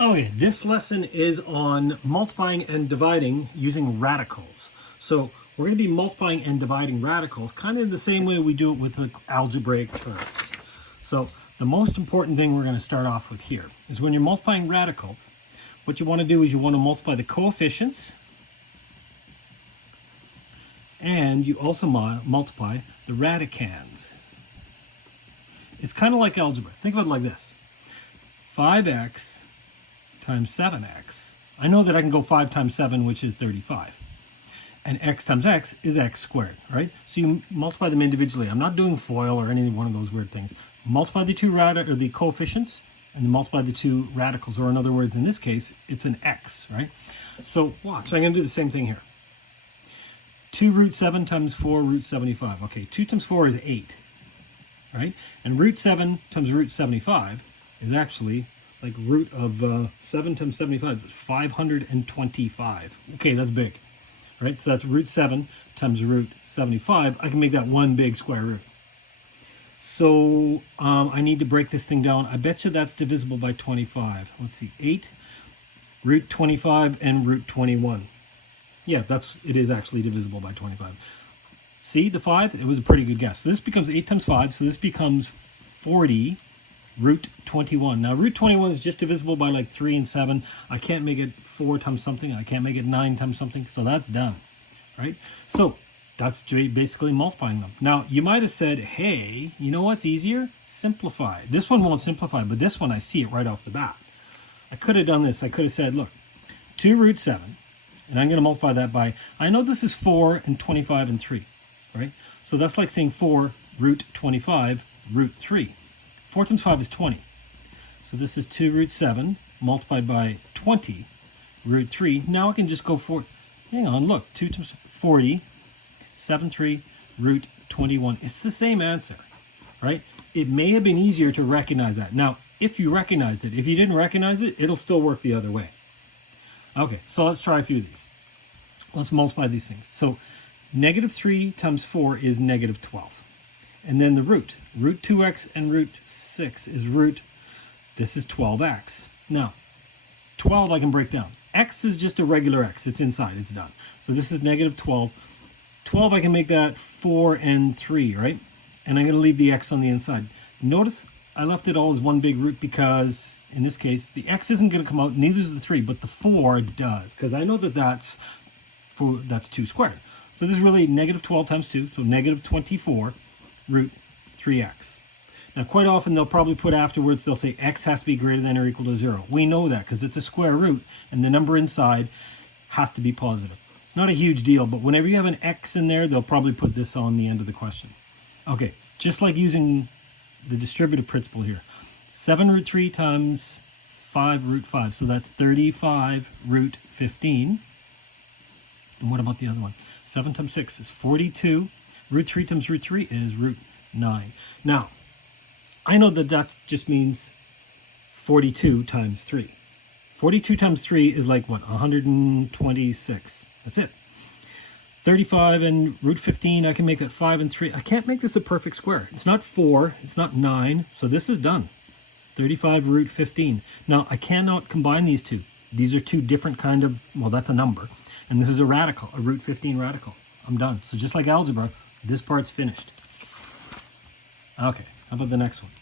Okay, this lesson is on multiplying and dividing using radicals. So we're going to be multiplying and dividing radicals kind of in the same way we do it with the algebraic terms. So the most important thing we're going to start off with here is when you're multiplying radicals, what you want to do is you want to multiply the coefficients and you also multiply the radicands. It's kind of like algebra. Think of it like this. 5x times 7x. I know that I can go 5 times 7, which is 35. And x times x is x squared, right? So you multiply them individually. I'm not doing FOIL or any one of those weird things. Multiply the two the coefficients and then multiply the two radicals, or in other words, in this case, it's an x, right? So watch, I'm going to do the same thing here. 2 root 7 times 4 root 75. Okay, 2 times 4 is 8, right? And root 7 times root 75 is actually like root of 7 times 75 is 525. Okay, that's big, right? So that's root 7 times root 75. I can make that one big square root. So I need to break this thing down. I bet you that's divisible by 25. Let's see, 8, root 25, and root 21. Yeah, it is actually divisible by 25. See, the 5, it was a pretty good guess. So this becomes 8 times 5, so this becomes 40 root 21. Now, root 21 is just divisible by like 3 and 7. I can't make it 4 times something. I can't make it 9 times something. So that's done, right? So that's basically multiplying them. Now, you might have said, hey, you know what's easier? Simplify. This one won't simplify, but this one I see it right off the bat. I could have done this. I could have said, look, 2 root 7, and I'm going to multiply that by, I know this is 4 and 25 and 3, right? So that's like saying 4 root 25 root 3. 4 times 5 is 20. So this is 2 root 7 multiplied by 20 root 3. Now I can just go for, hang on, look, 2 times 40, 7, 3, root 21. It's the same answer, right? It may have been easier to recognize that. Now, if you recognized it, if you didn't recognize it, it'll still work the other way. Okay, so let's try a few of these. Let's multiply these things. So negative 3 times 4 is negative 12. And then the root 2x and root 6 is this is 12x. Now, 12 I can break down. X is just a regular x. It's inside. It's done. So this is negative 12. 12, I can make that 4 and 3, right? And I'm going to leave the x on the inside. Notice I left it all as one big root because, in this case, the x isn't going to come out, neither is the 3, but the 4 does, because I know that that's 2 squared. So this is really negative 12 times 2, so negative 24 root 3x. Now, quite often they'll probably put afterwards, they'll say x has to be greater than or equal to 0. We know that because it's a square root and the number inside has to be positive. It's not a huge deal, but whenever you have an x in there, they'll probably put this on the end of the question. Okay, just like using the distributive principle here. 7 root 3 times 5 root 5, so that's 35 root 15. And what about the other one? 7 times 6 is 42. Root 3 times root 3 is root 9. Now, I know that that just means 42 times 3. 42 times 3 is like what? 126. That's it. 35 and root 15, I can make that 5 and 3. I can't make this a perfect square. It's not 4, it's not 9, so this is done. 35 root 15. Now, I cannot combine these two. These are two different kind of, well, that's a number. And this is a radical, a root 15 radical. I'm done. So just like algebra, this part's finished. Okay, how about the next one?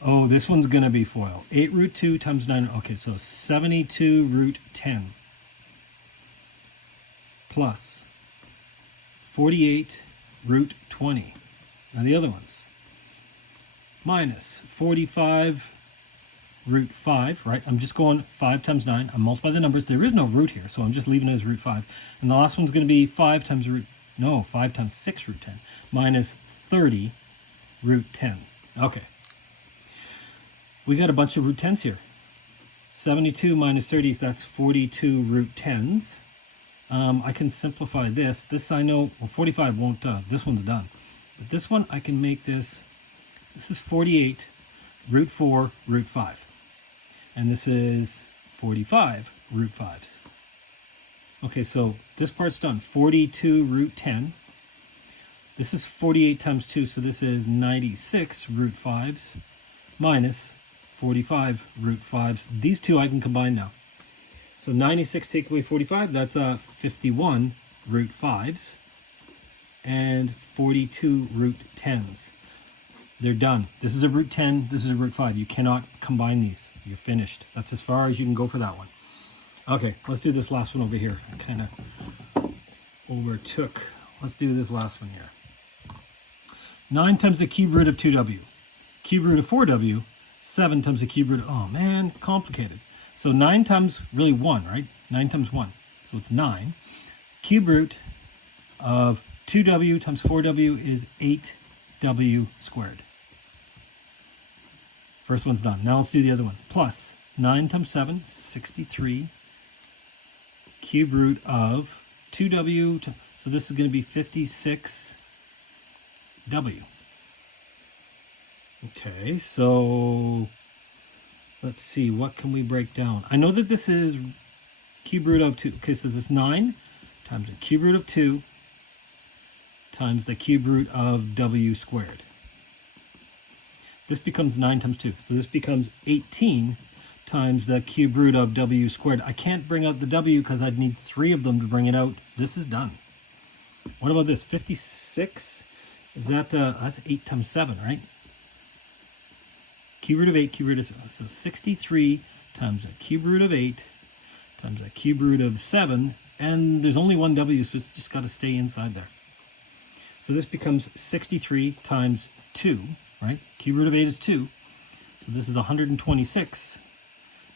Oh, this one's going to be FOIL. 8 root 2 times 9. Okay, so 72 root 10 plus 48 root 20. Now the other ones. Minus 45 root 5, right? I'm just going 5 times 9. I multiply the numbers. There is no root here, so I'm just leaving it as root 5. And the last one's going to be 5 times 6 root 10 minus 30 root 10. Okay. We got a bunch of root 10s here. 72 minus 30, that's 42 root 10s. I can simplify this. This I know, well, 45 won't, this one's done. But this one, I can make this is 48 root 4 root 5. And this is 45 root 5s. Okay, so this part's done. 42 root 10. This is 48 times 2, so this is 96 root 5s minus 45 root 5s. These two I can combine now. So 96 take away 45, that's 51 root 5s and 42 root 10s. They're done. This is a root 10, this is a root 5. You cannot combine these. You're finished. That's as far as you can go for that one. Okay, let's do this last one over here. I kind of overtook. Let's do this last one here. 9 times the cube root of 2w. Cube root of 4w. 7 times the cube root of, oh man, complicated. So 9 times, really 1, right? 9 times 1. So it's 9. Cube root of 2w times 4w is 8w squared. First one's done. Now let's do the other one. Plus 9 times 7, 63. Cube root of 2w, so this is going to be 56w. Okay, so let's see, what can we break down? I know that this is cube root of 2. Okay, so this is 9 times the cube root of 2 times the cube root of w squared. This becomes 9 times 2. So this becomes 18 times the cube root of w squared. I can't bring out the w because I'd need 3 of them to bring it out. This is done. What about this? 56? Is that, that's 8 times 7, right? Cube root of 8, cube root of 7. So 63 times the cube root of 8 times the cube root of 7. And there's only one w, so it's just got to stay inside there. So this becomes 63 times 2, right? Cube root of 8 is 2. So this is 126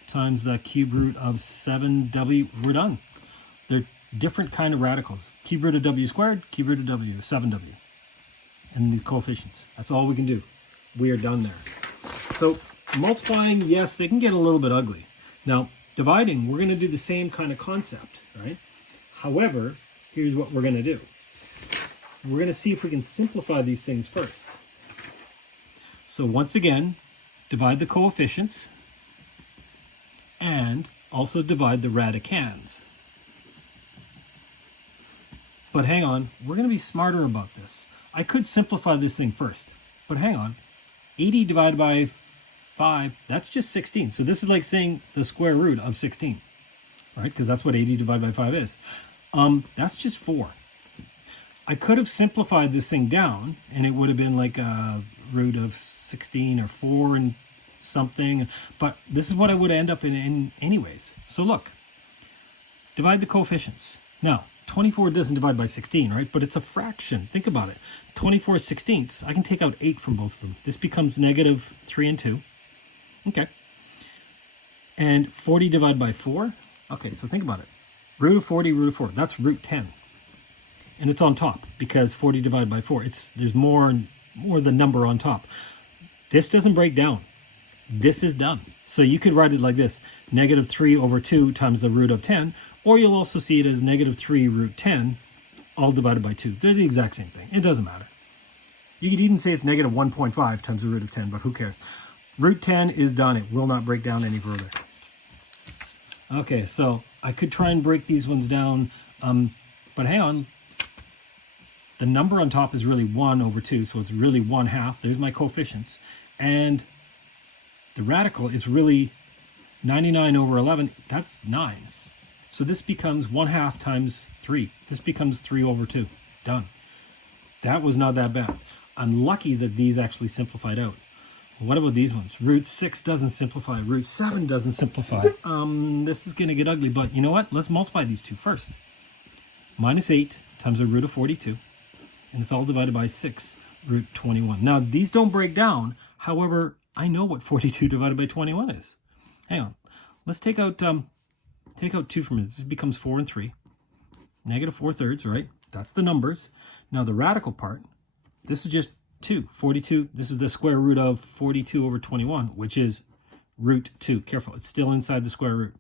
times the cube root of 7w. We're done. They're different kind of radicals. Cube root of w squared, cube root of w, 7w. And the coefficients. That's all we can do. We are done there. So multiplying, yes, they can get a little bit ugly. Now, dividing, we're going to do the same kind of concept, right? However, here's what we're going to do. We're going to see if we can simplify these things first. So once again, divide the coefficients and also divide the radicands. But hang on, we're going to be smarter about this. I could simplify this thing first, but hang on. 80 divided by 5, that's just 16. So this is like saying the square root of 16, right? Because that's what 80 divided by 5 is. That's just 4. I could have simplified this thing down, and it would have been like a root of 16 or 4 and something. But this is what I would end up in anyways. So look, divide the coefficients. Now, 24 doesn't divide by 16, right? But it's a fraction. Think about it. 24 sixteenths. I can take out 8 from both of them. This becomes negative 3 and 2. Okay. And 40 divided by 4. Okay, so think about it. Root of 40, root of 4. That's root 10. And it's on top because 40 divided by 4. There's more the number on top. This doesn't break down. This is done. So you could write it like this. Negative 3 over 2 times the root of 10. Or you'll also see it as negative 3 root 10 all divided by 2. They're the exact same thing. It doesn't matter. You could even say it's negative 1.5 times the root of 10, but who cares? Root 10 is done. It will not break down any further. Okay, so I could try and break these ones down, but hang on. The number on top is really 1 over 2, so it's really 1/2. There's my coefficients. And the radical is really 99 over 11. That's 9. So this becomes 1/2 times 3. This becomes 3 over 2. Done. That was not that bad. I'm lucky that these actually simplified out. What about these ones? Root 6 doesn't simplify. Root 7 doesn't simplify. This is going to get ugly, but you know what? Let's multiply these two first. Minus 8 times the root of 42. And it's all divided by 6, root 21. Now, these don't break down. However, I know what 42 divided by 21 is. Hang on. Let's take out 2 from it. This becomes 4 and 3. Negative 4/3, right? That's the numbers. Now, the radical part, this is just 2. 42, this is the square root of 42 over 21, which is root 2. Careful, it's still inside the square root.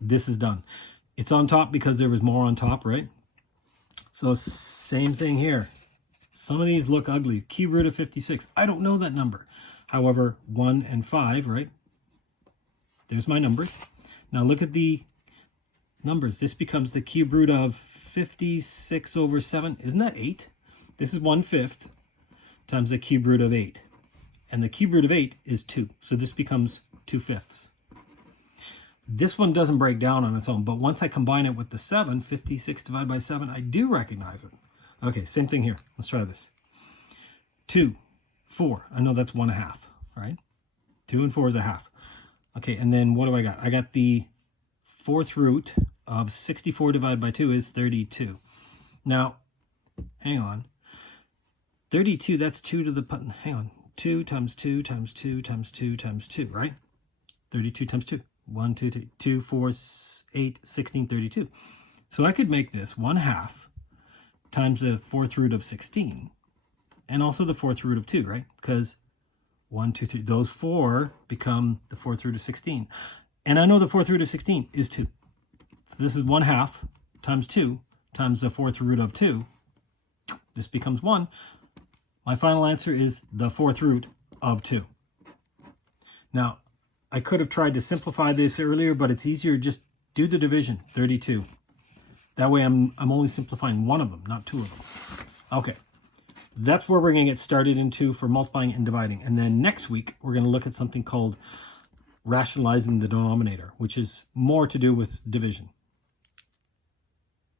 This is done. It's on top because there was more on top, right? So same thing here. Some of these look ugly. Cube root of 56. I don't know that number. However, 1 and 5, right? There's my numbers. Now look at the numbers. This becomes the cube root of 56 over 7. Isn't that 8? This is 1/5 times the cube root of 8. And the cube root of 8 is 2. So this becomes 2/5. This one doesn't break down on its own, but once I combine it with the 7, 56 divided by 7, I do recognize it. Okay, same thing here. Let's try this. 2, 4. I know that's 1/2, right? 2 and 4 is a half. Okay, and then what do I got? I got the 4th root of 64 divided by 2 is 32. Now, hang on. 32, that's 2 to the, hang on. 2 times 2 times 2 times 2 times 2, right? 32 times 2. 1, 2, 3, 2, 4, 8, 16, 32. So I could make this 1/2 times the 4th root of 16. And also the 4th root of 2, right? Because 1, 2, 3, those 4 become the 4th root of 16. And I know the 4th root of 16 is 2. So this is 1/2 times 2 times the 4th root of 2. This becomes 1. My final answer is the 4th root of 2. Now, I could have tried to simplify this earlier, but it's easier to just do the division, 32. That way I'm only simplifying one of them, not two of them. Okay, that's where we're going to get started into for multiplying and dividing. And then next week, we're going to look at something called rationalizing the denominator, which is more to do with division.